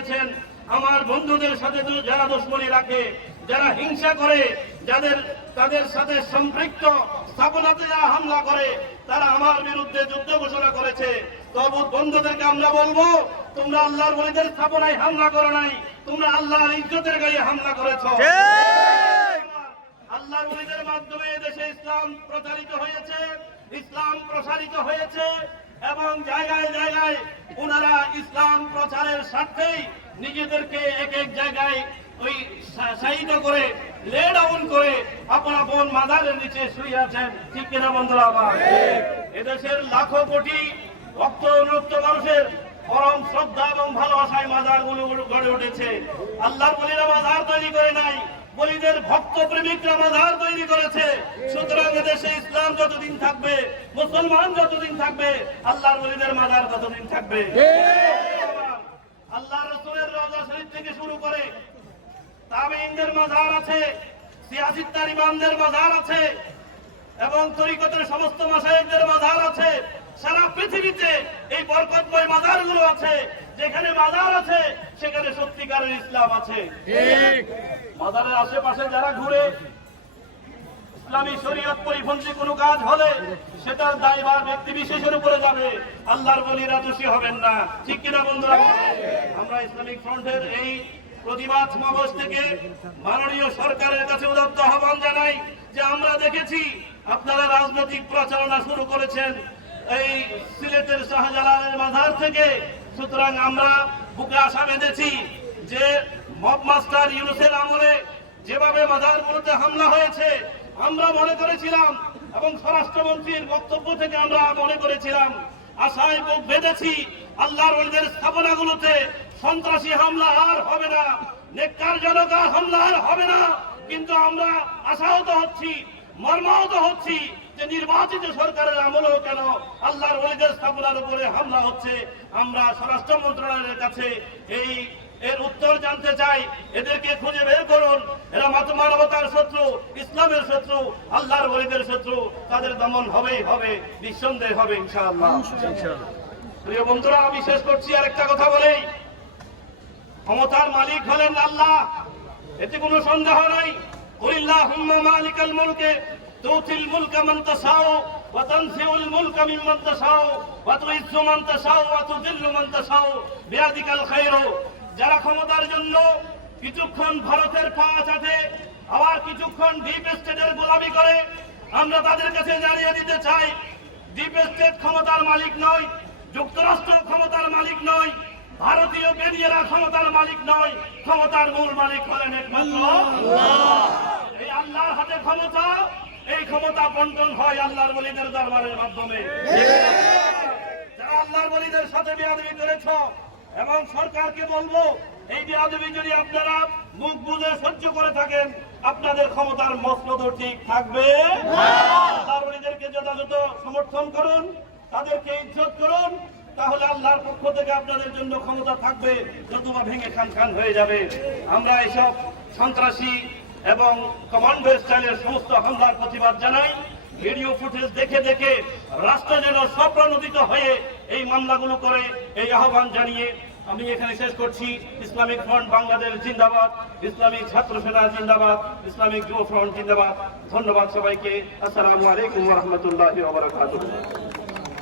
দিয়েছেন। আমার বন্ধুদের সাথে যারা দুশ্মনী রাখে, যারা হিংসা করে, তাদের সাথে সম্পৃক্ত, স্থাপনাতে যারা হামলা করে, তারা আমার বিরুদ্ধে যুদ্ধ ঘোষণা করেছে। তবুত বন্ধুদেরকে আমরা বলবো, তোমরা আল্লাহর ওলিদের স্থাপনায় হামলা করো নাই, তোমরা আল্লাহর ইজ্জতের গায়ে হামলা করেছ। আল্লাহর ওলিদের মাধ্যমে এদেশে ইসলাম প্রচারিত হয়েছে, ইসলাম প্রসারিত হয়েছে এবং জায়গায় জায়গায় ওনারা ইসলাম প্রচারের স্বার্থেই নিজেদেরকে এক এক জায়গায় ওই শায়িত করে, লে ডাউন করে আপন আপন মাজারের নিচে শুয়ে আছেন। ঠিক কিনা বন্ধুরা? আমার এদেশের লাখো কোটি ভক্ত অনুরক্ত মানুষের পরম শ্রদ্ধা এবং ভালোবাসায় মাজারগুলো গড়ে উঠেছে। আল্লাহর ওলিরা মাজার তৈরি করে নাই, ওলিদের ভক্ত প্রেমিকরা মাজার তৈরি করেছে। সুতরাং এদেশে ইসলাম যতদিন থাকবে, মুসলমান যতদিন থাকবে, আল্লাহর ওলিদের মাজার ততদিন থাকবে। আল্লাহর রাসূলের রওজা শরীফ থেকে শুরু করে তাবেঈনদের মাজার আছে, সিয়াসিত্তার ইমামদের মাজার আছে এবং তরিকতের সমস্ত মাশায়েখদের মাজার আছে। সারা পৃথিবীতে এই বরকতময় মাজারগুলো আছে। যেখানে মাজার আছে সেখানে সত্যিকারের ইসলাম আছে। মাজারের আশেপাশে যারা ঘুরে ইসলামী শরীয়ত পরিপন্থী কোনো কাজ হলে সেটার দায়ভার ব্যক্তি বিশেষের উপরে যাবে, আল্লাহর ওলিরা দোষী হবেন না। ঠিক কিনা বন্ধুরা? আমরা ইসলামিক ফ্রন্টের এই প্রতিবাদ সমাবেশ থেকে মাননীয় সরকারের কাছে উদাত্ত আহ্বান জানাই যে আমরা দেখেছি আপনারা রাজনৈতিক প্রচারণা শুরু করেছেন এই সিলেটের শাহজালালের মাজার থেকে। সুতরাং আমরা বুকে আশা বেঁধেছি যে মব মাস্টার ইউনূসের আমলে যেভাবে মাজারগুলোতে হামলা হয়েছে, আমরা মনে করেছিলাম এবং স্বরাষ্ট্রমন্ত্রীর বক্তব্য থেকে আমরা মনে করেছিলাম, আশায় বুক বেঁধেছি আল্লাহর ওলিদের স্থাপনাগুলোতে সন্ত্রাসী হামলা আর হবে না, নেককারজনক হামলা আর হবে না। কিন্তু আমরা আশাহত হচ্ছি, মর্মাহত হচ্ছি যে নির্বাচিত সরকারের আমলেও কেন আল্লাহর ওলিদের স্থাপনার উপরে হামলা হচ্ছে। আমরা স্বরাষ্ট্র মন্ত্রণালয়ের কাছে এর উত্তর জানতে চাই। এদেরকে খুঁজে বের করুন। এরা মানবতার শত্রু, ইসলামের শত্রু, আল্লাহর ওলিদের শত্রু। তাদের দমন হবেই হবে, নিঃসন্দেহে হবে ইনশাআল্লাহ। প্রিয় বন্ধুরা, আমি শেষ করছি আরেকটা কথা বলেই। ক্ষমতার মালিক হলেন আল্লাহ, এতে কোনো সন্দেহ নাই। কুলিল্লাহুম্মা মালিকাল মুলকে তুতিল মুলকা মান তাশাউ ওয়া তানজিউল মুলকা মিম্মান তাশাউ ওয়া তুইজ্জু মান তাশাউ ওয়া তুযিল্লু মান তাশাউ বিয়াদিকাল খায়রু। যারা ক্ষমতার জন্য কিছুক্ষণ ভারতের পা চাটে, আবার কিছুক্ষণ ডিপ স্টেটের গোলামি করে, আমরা তাদের কাছে জানিয়ে দিতে চাই, ডিপ স্টেট ক্ষমতার মালিক নয়, যুক্তরাষ্ট্র ক্ষমতার মালিক নয়, ভারতীয় বেনিয়েরা ক্ষমতার মালিক নয়। ক্ষমতার মূল মালিক হলেন একমাত্র আল্লাহ। এই আল্লাহর হাতে ক্ষমতা, এই ক্ষমতা বন্টন হয় আল্লাহর ওলিদের দরবারের মাধ্যমে। যারা আল্লাহর ওলিদের সাথে বেয়াদবি করেছ, এবং সরকারকে বলবো, এই বেয়াদবি যদি আপনারা মুখ বুজে সহ্য করে থাকেন, আপনাদের ক্ষমতার মসনদ ঠিক থাকবে। আল্লাহর ওলিদেরকে যথাযথ সমর্থন করুন, তাদেরকে ইজ্জত করুন, তাহলে আল্লাহর পক্ষ থেকে আপনাদের জন্য ক্ষমতা থাকবে, নতুবা ভেঙে খান খান হয়ে যাবে। আমরা এইসব সন্ত্রাসী এবং কমান্ডো স্টাইলের সমস্ত হামলার প্রতিবাদ জানাই। ভিডিও ফুটেজ দেখে দেখে রাষ্ট্র যেন স্বপ্রণোদিত হয়ে এই মামলাগুলো করে, এই আহ্বান জানিয়ে আমি এখানে শেষ করছি। ইসলামিক ফ্রন্ট বাংলাদেশ জিন্দাবাদ, ইসলামিক ছাত্র সেনা জিন্দাবাদ, ইসলামিক যুব ফ্রন্ট জিন্দাবাদ। ধন্যবাদ সবাইকে। আসসালামু আলাইকুম ওয়া রাহমাতুল্লাহি ওয়া বারাকাতুহু।